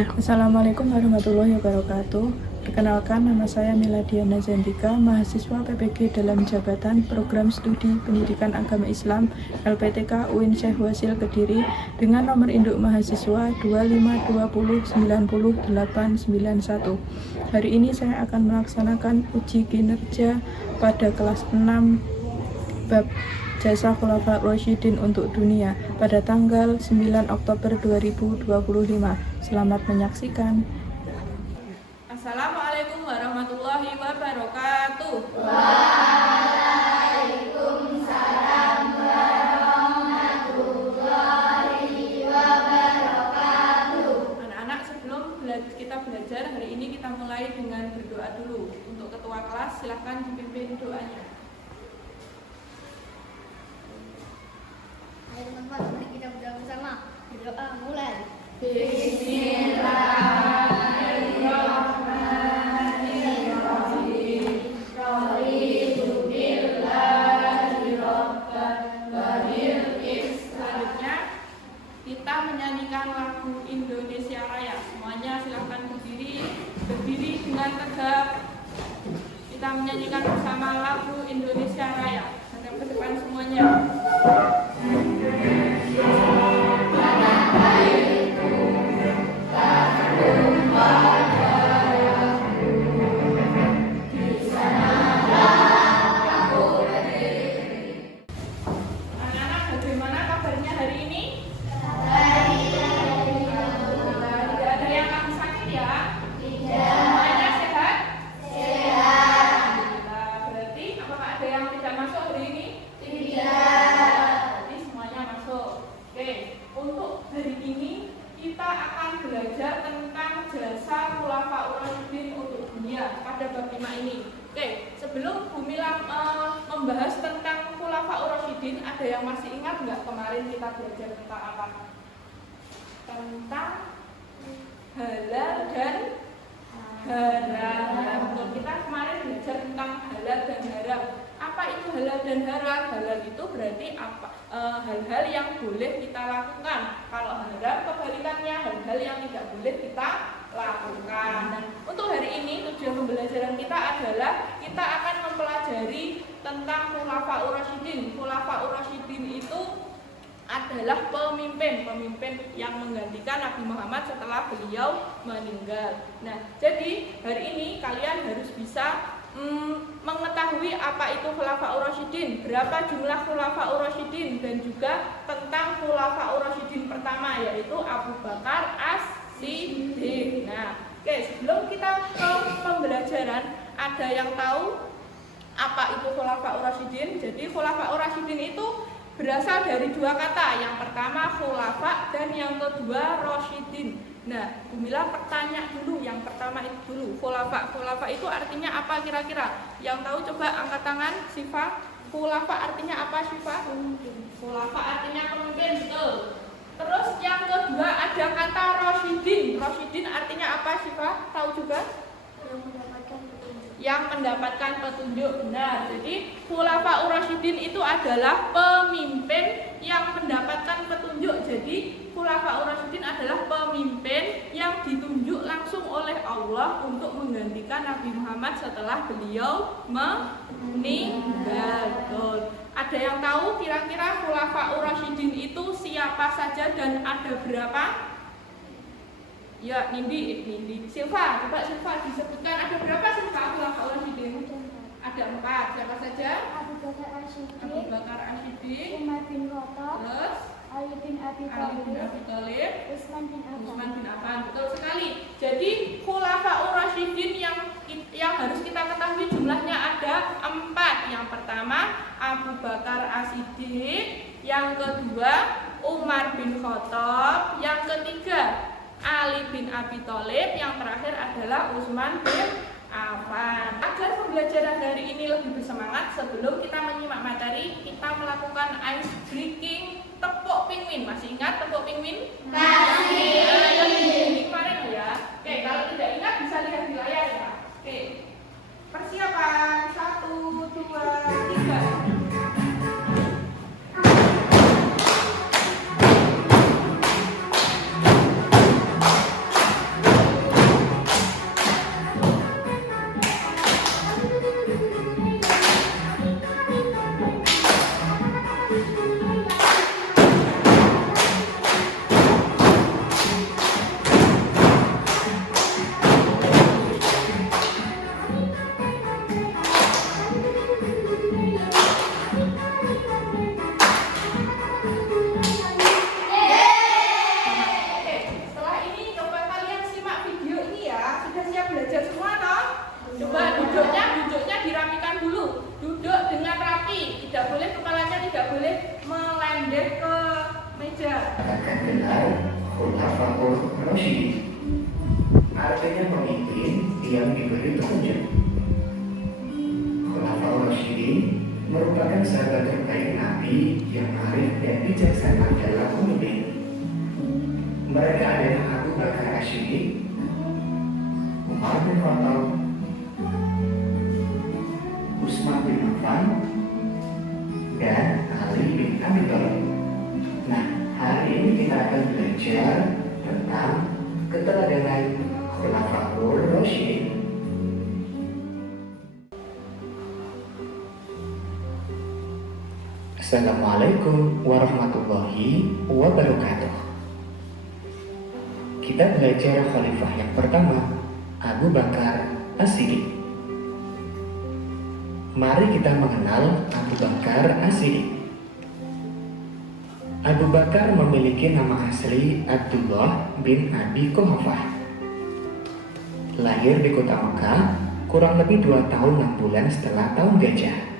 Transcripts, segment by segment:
Assalamualaikum warahmatullahi wabarakatuh. Perkenalkan, nama saya Miladiana Zendika, mahasiswa PPG dalam jabatan Program Studi Pendidikan Agama Islam LPTK UIN Syekh Wasil Kediri dengan nomor induk mahasiswa 252090891. Hari ini saya akan melaksanakan uji kinerja pada kelas 6 bab Jasa Khulafaur Rasyidin untuk dunia pada tanggal 9 Oktober 2025. Selamat menyaksikan. Assalamualaikum warahmatullahi wabarakatuh. Waalaikumsalam warahmatullahi wabarakatuh. Anak-anak, sebelum kita belajar hari ini, kita mulai dengan berdoa dulu. Untuk ketua kelas, silahkan dipimpin doanya. Ayo teman-teman, mari kita berdoa bersama. Berdoa mulai. Bismillahirrahmanirrahim. Raditu billahi rabban wa bil Islam. Selanjutnya kita menyanyikan lagu Indonesia Raya. Semuanya silahkan berdiri dengan tegap. Kita menyanyikan bersama lagu Indonesia Raya. Hadap ke depan semuanya. Belajar tentang jasa Khulafaur Rasyidin untuk dunia pada bab 5 ini. Oke, sebelum Bu Mila membahas tentang Khulafaur Rasyidin, ada yang masih ingat nggak kemarin kita belajar tentang apa? Tentang halal dan haram. Kita kemarin belajar tentang halal dan haram. Apa itu halal dan haram? Halal itu berarti apa? Hal-hal yang boleh kita lakukan. Kalau haram, kebalikannya hal-hal yang tidak boleh kita lakukan. Dan untuk hari ini tujuan pembelajaran kita adalah kita akan mempelajari tentang Khulafaur Rasyidin. Khulafaur Rasyidin itu adalah pemimpin yang menggantikan Nabi Muhammad setelah beliau meninggal. Nah, jadi hari ini kalian harus bisa mengetahui apa itu Khulafaur Rasyidin, berapa jumlah Khulafaur Rasyidin, dan juga tentang Khulafaur Rasyidin pertama, yaitu Abu Bakar As-Siddiq. Nah, oke, sebelum kita ke pembelajaran, ada yang tahu apa itu Khulafaur Rasyidin? Jadi Khulafaur Rasyidin itu berasal dari dua kata, yang pertama khulafa dan yang kedua rasyidin. Nah, Bu Mila bertanya dulu, yang pertama itu dulu, khulafa. Khulafa itu artinya apa kira-kira? Yang tahu coba angkat tangan. Syifa, khulafa artinya apa Syifa? Khulafa artinya pemimpin, betul. Terus yang kedua ada kata rasyidin. Rasyidin artinya apa Syifa? Tahu juga? Yang mendapatkan petunjuk. Benar. Jadi Khulafaur Rasyidin itu adalah pemimpin yang mendapatkan petunjuk. Jadi Khulafaur Rasyidin adalah pemimpin yang ditunjuk langsung oleh Allah untuk menggantikan Nabi Muhammad setelah beliau meninggal. Ada yang tahu kira-kira Khulafaur Rasyidin itu siapa saja dan ada berapa? Ya, Nindi. Silva, coba Silva disebutkan ada berapa Silva Khulafaur Rasyidin? Ada 4. Siapa saja? Abu Bakar As-Siddiq, Umar bin Khattab, terus Ali bin Abi Ali bin Abi Thalib, Utsman bin Affan. Betul sekali. Jadi Khulafaur Rasyidin yang harus kita ketahui jumlahnya ada 4. Yang pertama Abu Bakar As-Siddiq, yang kedua Umar bin Khattab, yang ketiga Ali bin Abi Thalib, yang terakhir adalah Utsman bin Affan. Agar pembelajaran hari ini lebih bersemangat, sebelum kita menyimak materi, kita melakukan ice breaking tepuk pinguin. Masih ingat tepuk pinguin? Masih. Ini kemarin ya. Oke, kalau tidak ingat bisa lihat di layar ya. Oke. Persiapan 1, 2, 3. pribadi yang arif dan bijaksana dalam memimpin. Mereka adalah Abu Bakar As-Siddiq, Umar bin Khattab, Utsman bin Affan, dan Ali bin Abi Thalib. Nah, hari ini kita akan belajar tentang keteladanan Khulafaur Rasyidin. Assalamualaikum warahmatullahi wabarakatuh. Kita belajar khalifah yang pertama, Abu Bakar As-Siddiq. Mari kita mengenal Abu Bakar As-Siddiq. Abu Bakar memiliki nama asli Abdullah bin Abi Quhafah. Lahir di kota Mekah kurang lebih 2 tahun 6 bulan setelah tahun gajah.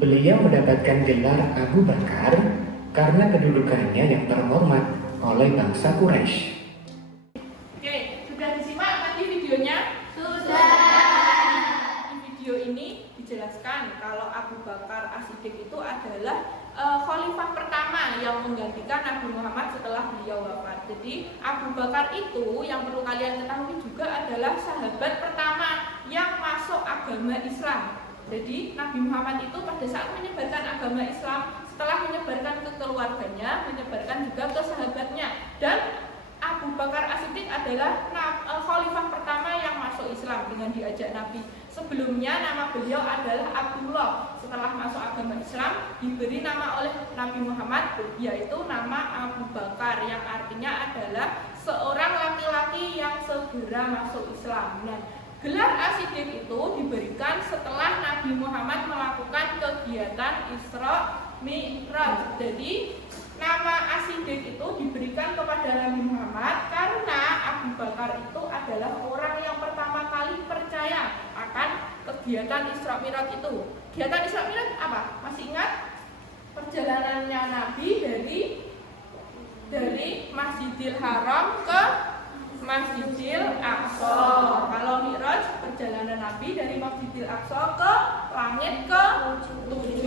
Beliau mendapatkan gelar Abu Bakar karena kedudukannya yang terhormat oleh bangsa Quraisy. Oke, sudah disimak nanti videonya? Sudah. Di video ini dijelaskan kalau Abu Bakar As-Siddiq itu adalah khalifah pertama yang menggantikan Nabi Muhammad setelah beliau wafat. Jadi Abu Bakar itu yang perlu kalian ketahui juga adalah sahabat pertama yang masuk agama Islam. Jadi Nabi Muhammad itu pada saat menyebarkan agama Islam, setelah menyebarkan ke keluarganya, menyebarkan juga ke sahabatnya. Dan Abu Bakar As-Siddiq adalah khalifah pertama yang masuk Islam dengan diajak Nabi. Sebelumnya nama beliau adalah Abdullah. Setelah masuk agama Islam, diberi nama oleh Nabi Muhammad, yaitu nama Abu Bakar, yang artinya adalah seorang laki-laki yang segera masuk Islam. Nah, gelar As-Siddiq itu diberikan setelah Nabi Muhammad melakukan kegiatan Isra Mi'raj. Jadi nama As-Siddiq itu diberikan kepada Nabi Muhammad karena Abu Bakar itu adalah orang yang pertama kali percaya akan kegiatan Isra Mi'raj itu. Kegiatan Isra Mi'raj apa? Masih ingat? Perjalanannya Nabi dari Masjidil Haram ke Masjidil Aqsa. Kalau Mi'raj, perjalanan Nabi dari Masjidil Aqsa ke langit ke-7.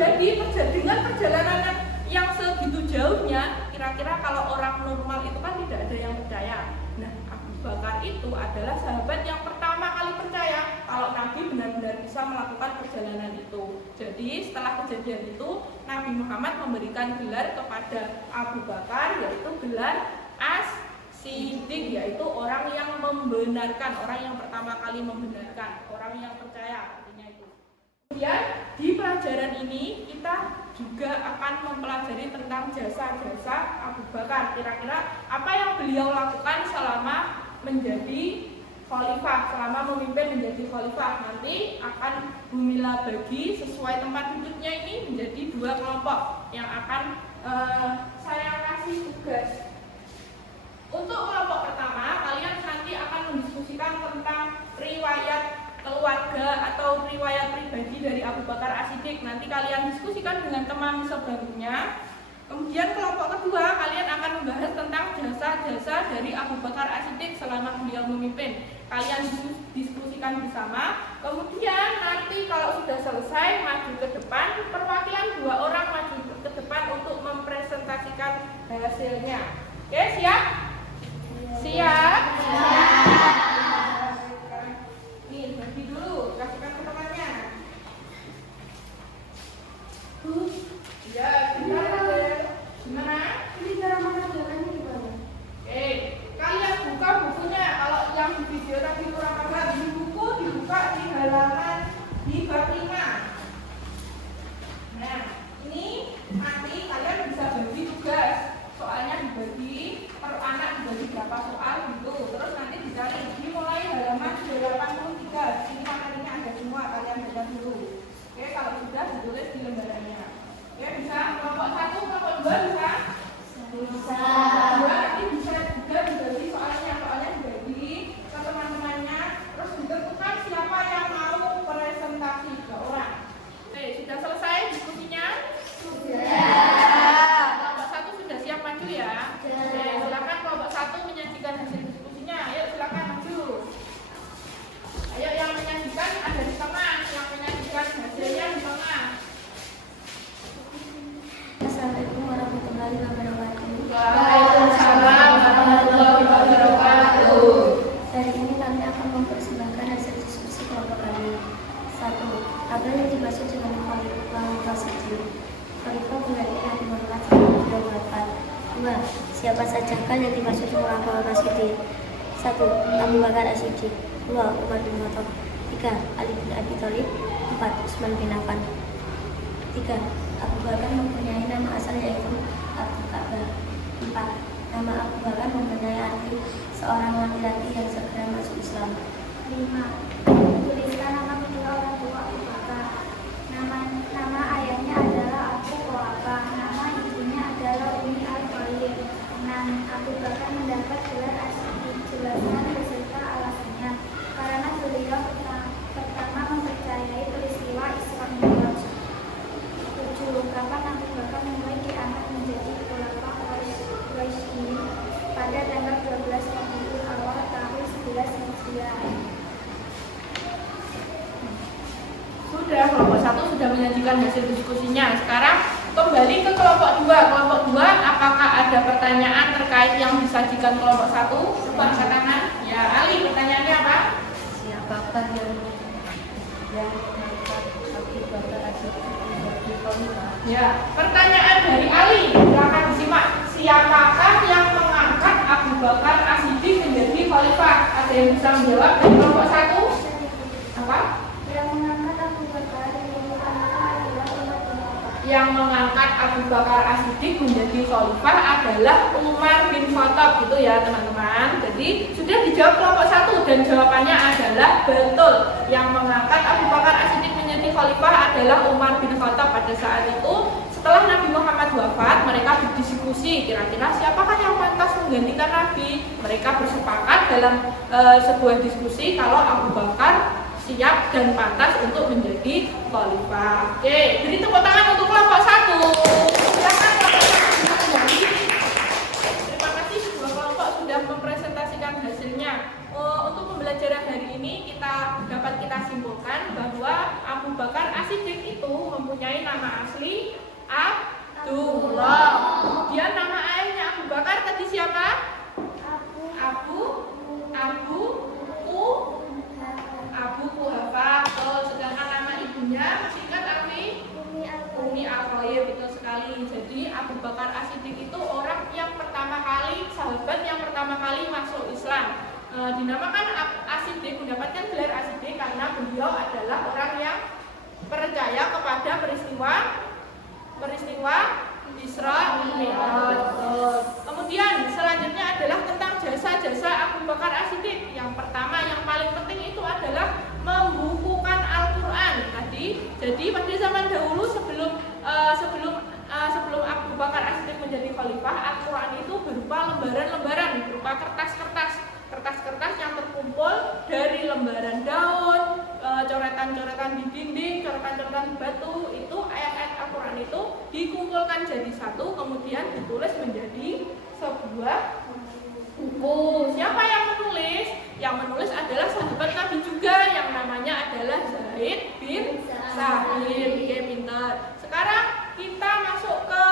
Jadi dengan perjalanan yang segitu jauhnya, kira-kira kalau orang normal itu kan tidak ada yang percaya. Nah, Abu Bakar itu adalah sahabat yang pertama kali percaya kalau Nabi benar-benar bisa melakukan perjalanan itu. Jadi setelah kejadian itu, Nabi Muhammad memberikan gelar kepada Abu Bakar, yaitu gelar As-Siddiq, yaitu orang yang membenarkan, orang yang pertama kali membenarkan, orang yang percaya, artinya itu. Kemudian di pelajaran ini kita juga akan mempelajari tentang jasa-jasa Abu Bakar. Kira-kira apa yang beliau lakukan selama menjadi khalifah, selama memimpin menjadi khalifah. Nanti akan Bumila bagi sesuai tempat duduknya ini menjadi 2 kelompok yang akan saya kasih tugas. Untuk kelompok pertama, kalian nanti akan mendiskusikan tentang riwayat keluarga atau riwayat pribadi dari Abu Bakar As-Siddiq. Nanti kalian diskusikan dengan teman sebelumnya. Kemudian kelompok kedua, kalian akan membahas tentang jasa-jasa dari Abu Bakar As-Siddiq selama beliau memimpin. Kalian diskusikan bersama. Kemudian nanti kalau sudah selesai, maju ke depan, perwakilan 2 orang maju ke depan untuk mempresentasikan hasilnya. Oke, siap? Siap? Nih, bagi dulu, kasihkan ke temannya. Ya, gimana? Ini cara mengerjakannya gimana? Kalian buka bukunya. Kalau yang di video tadi kurang paham, di buku dibuka di halaman di bab 5. Nah, ini nanti kalian bisa bagi tugas. Soalnya dibagi per anak, dibagi berapa soal gitu. Terus nanti dicari dimulai halaman 83. Ini materinya ada semua, kalian baca dulu. Oke, kalau sudah ditulis di lembarannya. Oke, bisa kelompok 1, kelompok 2 bisa? Bisa. Nanti bisa juga dibagi soalnya dibagi ke teman-temannya. Terus ditentukan siapa yang mau presentasi ke orang. Oke, sudah selesai diskusinya? Sudah. Kelompok 1 sudah siap maju ya? Oke, silakan kelompok 1 menyajikan hasil diskusinya. Ayo silakan maju. Ayo yang menyajikan ada di tengah, yang menyajikan hasilnya di Siapa sajakah yang dimaksud Khulafaur Rasyidin? 1. Abu Bakar As-Siddiq. 2. Umar bin Khattab. 3. Ali bin Abi Thalib. 4. Utsman bin Affan. 3. Abu Bakar mempunyai nama asal yaitu Abu Ka'bah. 4. Nama Abu Bakar mempunyai arti seorang laki-laki yang segera masuk Islam. 5. Tuliskan nama kedua orang tua Abu Bakar. Nama ayahnya adalah Abu Quhafa. Nama ibunya adalah Umi Al-Khalil. 6. Abu Bakar mendapat gelar As-Siddiq. Jelaskan beserta alasannya. Karena beliau pertama mempercayai peristiwa Isra Mi'raj. 7. Kapan Abu Bakar mulai diangkat menjadi Khulafaur Rasyidin? Pada tanggal 12 Rabiul Awal tahun 11 Hijriah. Sudah, kelompok 1 sudah menyajikan hasil diskusinya. Sekarang kembali ke kelompok 2. Kelompok 2, apakah ada pertanyaan terkait yang disajikan kelompok 1? Coba angkat tangan. Ya, Ali, pertanyaannya apa? Siapakah yang mengangkat Abu Bakar As-Siddiq menjadi khalifah? Ya, pertanyaan dari Ali. Silakan disimak. Siapakah yang mengangkat Abu Bakar As-Siddiq menjadi khalifah? Ada yang bisa menjawab dari kelompok 1? Apa? Yang mengangkat Abu Bakar menjadi khalifah adalah Umar bin Khattab. Yang mengangkat Abu Bakar As-Siddiq menjadi khalifah adalah Umar bin Khattab, gitu ya teman-teman. Jadi sudah dijawab kelompok 1 dan jawabannya adalah betul. Yang mengangkat Abu Bakar As-Siddiq menjadi khalifah adalah Umar bin Khattab. Pada saat itu setelah Nabi Muhammad wafat, mereka berdiskusi kira-kira siapakah yang pantas menggantikan Nabi. Mereka bersepakat dalam sebuah diskusi kalau Abu Bakar siap dan pantas untuk menjadi khalifah. Oke, beri tepuk tangan untuk kelompok 1. Silakan kelompok 1. Terima kasih kedua kelompok sudah mempresentasikan hasilnya. Untuk pembelajaran hari ini dapat kita simpulkan bahwa Abu Bakar As-Siddiq itu mempunyai nama asli Abdullah. Kemudian nama ayahnya Abu Bakar tadi siapa? Abu Quhafa. Sedangkan nama ibunya singkat Umi Al-Khalil. Betul sekali. Jadi Abu Bakar As-Siddiq itu orang yang sahabat yang pertama kali masuk Islam. Dinamakan As-Siddiq, mendapatkan gelar As-Siddiq karena beliau adalah orang yang percaya kepada peristiwa Isra Mi'raj. Kemudian selanjutnya adalah tentang jasa-jasa Abu Bakar As-Siddiq. Yang pertama, yang paling penting itu adalah membukukan Al-Quran tadi. Jadi pada zaman dahulu sebelum Abu Bakar As-Siddiq menjadi khalifah, Al-Quran itu berupa lembaran-lembaran, berupa kertas-kertas yang terkumpul dari lembaran daun, coretan-coretan di dinding, coretan-coretan di batu. Itu ayat-ayat Al-Quran itu dikumpulkan jadi satu, kemudian ditulis menjadi sebuah buku. Siapa yang menulis? Yang menulis adalah sahabat Nabi juga yang namanya adalah Zaid bin Sa'id. Oke, pintar. Sekarang kita masuk ke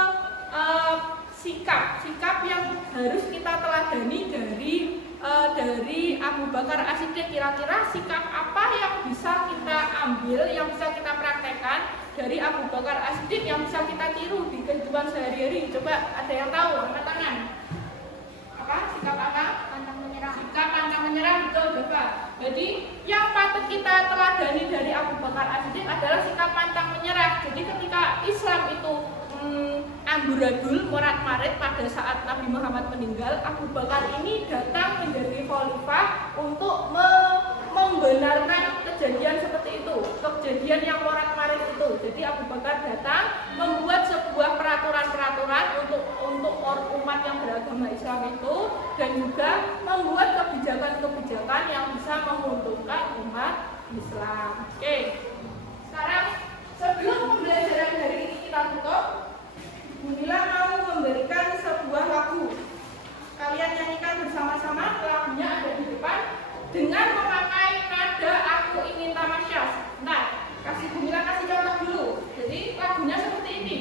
sikap yang harus kita teladani dari Abu Bakar As-Siddiq. Kira-kira sikap apa yang bisa kita ambil, yang bisa kita praktekkan dari Abu Bakar As-Siddiq yang bisa kita tiru di kehidupan sehari-hari? Coba ada yang tahu? Angkat tangan. Apa? Sikap apa? Pantang menyerah. Sikap pantang menyerah, betul. Coba. Jadi yang patut kita teladani dari Abu Bakar As-Siddiq adalah sikap pantang menyerah. Jadi ketika Islam itu amburadul, morat-marit pada saat Nabi Muhammad meninggal, Abu Bakar ini datang menjadi khalifah untuk membenarkan kejadian seperti itu, kejadian yang morat-marit itu. Jadi Abu Bakar datang membuat sebuah peraturan-peraturan untuk umat yang beragama Islam itu, dan juga membuat kebijakan-kebijakan yang bisa menguntungkan umat Islam. Oke, sekarang sebelum pembelajaran hari ini kita tutup, Bu Nila mau memberikan sebuah lagu. Kalian nyanyikan bersama-sama, lagunya ada di depan dengan memakai nada Aku Ingin Tamasyas. Nah, Bu Nila kasih contoh dulu. Jadi lagunya seperti ini.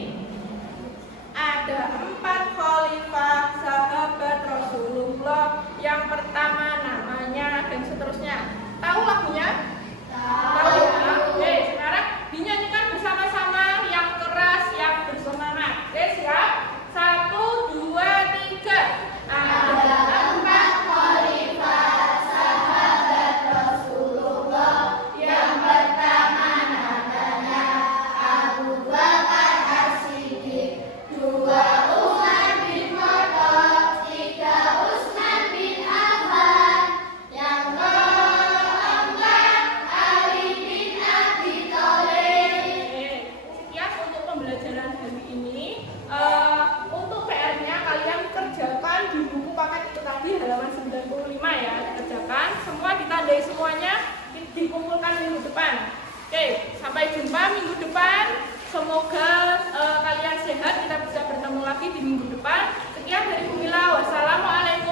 Ada 4 khalifah sahabat Rasulullah. Yang pertama namanya dan seterusnya. Tahu lagunya? Tahu ya? Oke, sekarang dinyanyikan bersama-sama, yang keras, yang bersemangat. Oke, siap? 1, 2, 3. pandai semuanya dikumpulkan minggu depan. Oke, sampai jumpa minggu depan. Semoga kalian sehat, kita bisa bertemu lagi di minggu depan. Sekian dari Bumila. Wassalamualaikum.